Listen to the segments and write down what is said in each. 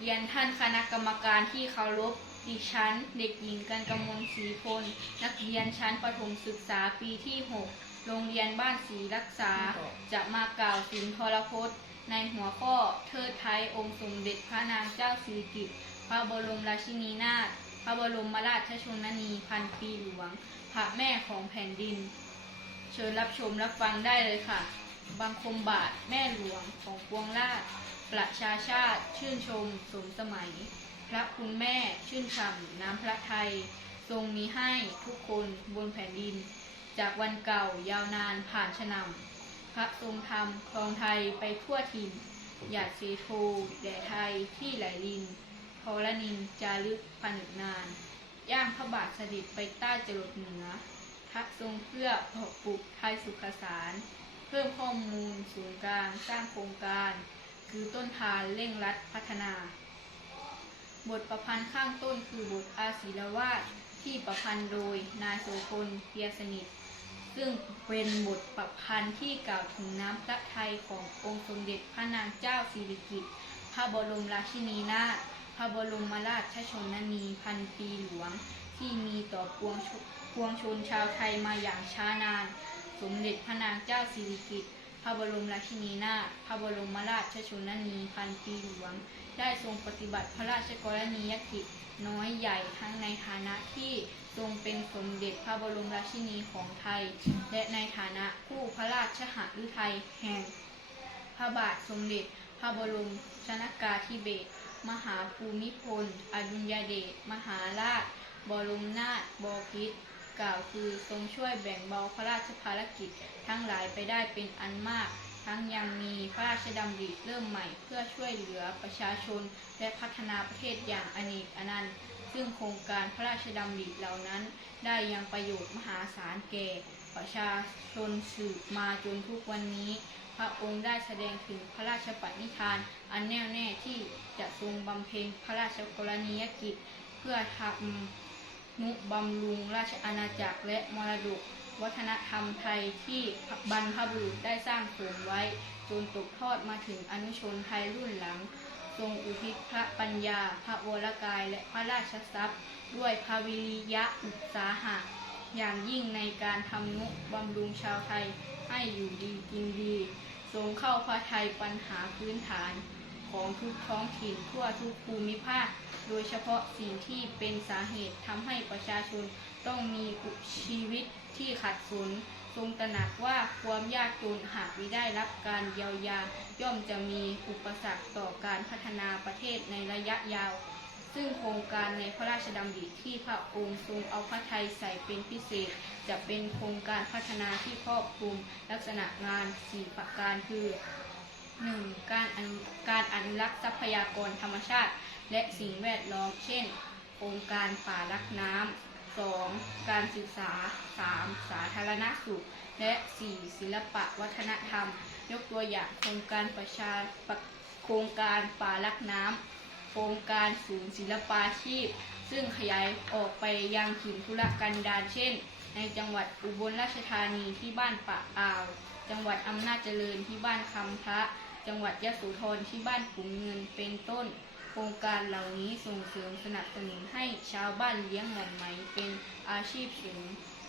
เรียนท่านคณะกรรมการที่เคารพ ดิฉัน เด็กหญิงกันกมลศรีพล นักเรียนชั้นประถมศึกษาปีที่ 6 โรงเรียนบ้านศรีรักษา จะมากล่าวถึงทรพจน์ ในหัวข้อเทิดไทยองค์สมเด็จพระนางเจ้าสิริกิติ์พระบรมราชินีนาถ พระบรมราชชนนีพันปีหลวง พระแม่ของแผ่นดิน เชิญรับชมรับฟังได้เลยค่ะ บังคมบาทแม่หลวงของปวงราช ประชาชาติชื่นชมสมสมัย พระคุณแม่ชื่นฉ่ำน้ำพระไทย ทรงมีให้ทุกคนบนแผ่นดิน จากวันเก่ายาวนานผ่านชนำพระทรงธรรมครองไทยไปทั่วถิ่นอยากเสโทแด่ไทยที่ไหลลินทรนินจารึกผนึกนาน ย่างพระบาทเสด็จไปใต้จรดเหนือทักทรงเพื่อปกปลุกไทยสุขสาร เพิ่มข้อมูลศูนย์กลางสร้างโครงการ คือต้นทานเร่งรัดพัฒนา บทประพันธ์ข้างต้นคือบทอาศิลวาสที่ประพันธ์โดยนายโสพลเพียสนิท ซึ่งเป็นบทประพันธ์ที่กล่าวถึงน้ำพระทัยขององค์สมเด็จพระนางเจ้าสิริกิติ์พระบรมราชินีนาถพระบรมราชชนนีพันปีหลวงที่มีต่อปวงชปวงชนชาวไทยมาอย่างช้านาน สมเด็จพระนางเจ้าสิริกิติ์ ระบรมราชินีนาถพระบรมราชชนนีพันปีหลวง ได้ทรงปฏิบัติพระราชกรณียกิจน้อยใหญ่ทั้งในฐานะที่ทรงเป็นสมเด็จพระบรมราชินีของไทย และในฐานะผู้พระราชหฤทัยแห่ง พระบาทสมเด็จ พระบรมชนกาธิเบศรมหาภูมิพล อดุลยเดช มหาราช บรมนาถบพิตร กล่าวคือทรงช่วยแบ่งเบาพระราชภารกิจทั้งหลายไปได้เป็นอันมาก ทั้งยังมีพระราชดำริเริ่มใหม่เพื่อช่วยเหลือประชาชน และพัฒนาประเทศอย่างอเนกอนันต์ ซึ่งโครงการพระราชดำริเหล่านั้น ได้ยังประโยชน์มหาศาลแก่ ประชาชนสืบมาจนทุกวันนี้ พระองค์ได้แสดงถึงพระราชปณิธาน อันแน่วแน่ที่จะทรงบำเพ็ญพระราชกรณียกิจเพื่อทำ นุบำรุงราชอาณาจักรและมรดกวัฒนธรรมไทยที่บรรพบุรุษได้สร้างสมไว้ จนตกทอดมาถึงอนุชนไทยรุ่นหลัง ทรงอุทิศพระปัญญา พระวรกายและพระราชทรัพย์ ด้วยภาวิริยะอุตสาหะ อย่างยิ่งในการทำนุบำรุงชาวไทยให้อยู่ดีกินดี ทรงเข้าพระไทยปัญหาพื้นฐาน ของทุกท้องถิ่นทั่วทุกภูมิภาค โดยเฉพาะสิ่งที่เป็นสาเหตุทำให้ประชาชนต้องมีชีวิตที่ขัดสนทรงตระหนักว่าความยากจนหากไมิได้รับการเยียวยา ย่อมจะมีอุปสรรคต่อการพัฒนาประเทศในระยะยาว ซึ่งโครงการในพระราชดำริที่พระองค์ทรงเอาพระไทยใส่เป็นพิเศษ จะเป็นโครงการพัฒนาที่ครอบคลุมลักษณะงาน4ประการคือ 1. การอนุการอนุรักษ์ทรัพยากรธรรมชาติ และสิ่งแวดล้อม เช่น โครงการป่ารักน้ำ 2. การศึกษา 3. สาธารณสุข และ 4. ศิลปะวัฒนธรรม ยกตัวอย่างโครงการประชาประโครงการป่ารักน้ำ โครงการศูนย์ศิลปาชีพ ซึ่งขยายออกไปยังถิ่นธุรกันดารเช่น ในจังหวัดอุบลราชธานีที่บ้านปะอ่าว จังหวัดอำนาจเจริญที่บ้านคำพระ จังหวัดยะโสธรที่บ้านขุมเงินเป็นต้น โครงการเหล่านี้ส่งเสริมสนับสนุนให้ชาวบ้านเลี้ยงหม่อนไหมเป็นอาชีพเสริม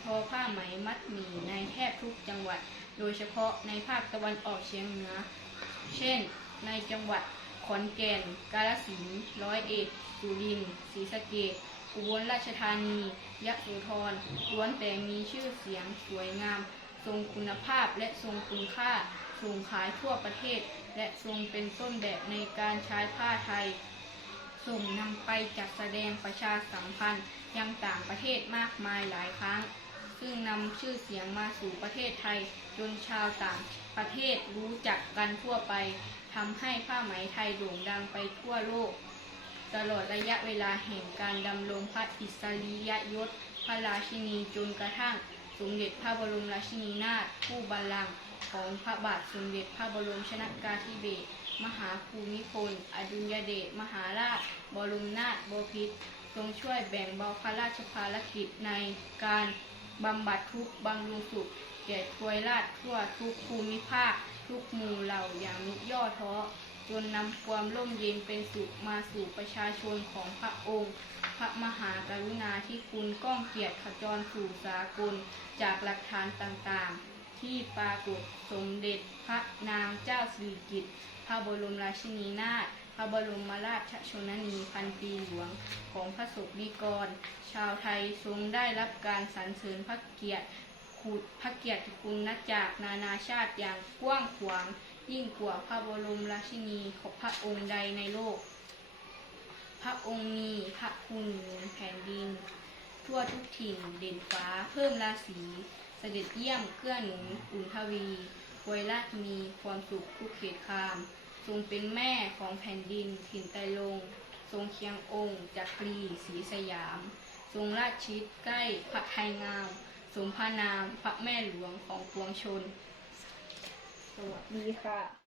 ทอผ้าไหมมัดหมี่ในแทบทุกจังหวัด โดยเฉพาะในภาคตะวันออกเฉียงเหนือ เช่น ในจังหวัดขอนแก่น กาฬสินธุ์ร้อยเอ็ดสุรินทร์ศรีสะเกษอุบลราชธานี ยะโสธรล้วนแต่มีชื่อเสียงสวยงาม ทรงคุณภาพและทรงคุณค่า ส่งขายทั่วประเทศ และทรงเป็นต้นแบบในการใช้ผ้าไทย ส่งนำไปจัดแสดงประชาสัมพันธ์ยังต่างประเทศมากมายหลายครั้ง ซึ่งนำชื่อเสียงมาสู่ประเทศไทย จนชาวต่างประเทศรู้จักกันทั่วไปทำให้ผ้าไหมไทยโด่งดังไปทั่วโลก ตลอดระยะเวลาแห่งการดำรงพระอิสริยยศ พระราชินีจนกระทั่ง สมเด็จพระบรมราชินีนาถผู้บัลลังก์ ของพระบาทสมเด็จพระบรมชนกาธิเบศรมหาภูมิพล อดุลยเดชมหาราช บรมนาถบพิตรทรงช่วยแบ่งเบาพระราชภารกิจในการบำบัดทุกข์บำรุงสุขแก่ทวยราชทั่วทุกภูมิภาค ทุกหมู่เหล่าอย่างมิย่อท้อจนนำความร่มเย็นเป็นสุขมาสู่ประชาชนของพระองค์ พระมหากรุณาธิคุณก้องเกียรติขจรสู่สากลจากหลักฐานต่างๆ ที่ปรากฏสมเด็จพระนางเจ้าสิริกิติ์พระบรมราชินีนาถพระบรมราชชนนีพันปีหลวงของพระศกนิกร ชาวไทยทรงได้รับการสรรเสริญพระเกียรติคุณพระเกียรติคุณนักจากนานาชาติอย่างกว้างขวาง ยิ่งกว่าพระบรมราชินีของพระองค์ใดในโลก พระองค์มีพระคุณหนุนแผ่นดิน ทั่วทุกถิ่นเด่นฟ้าเพิ่มราศี เสด็จเยี่ยมเกื้อหนุนอุนทวีควยราชมีความสุขทุกเขตคาม ทรงเป็นแม่ของแผ่นดินถิ่นไตลง ทรงเคียงองค์จักรีศรีสยาม ทรงราชชิดใกล้พระไทยงาม สมพระนามพระแม่หลวงของปวงชน สวัสดีค่ะ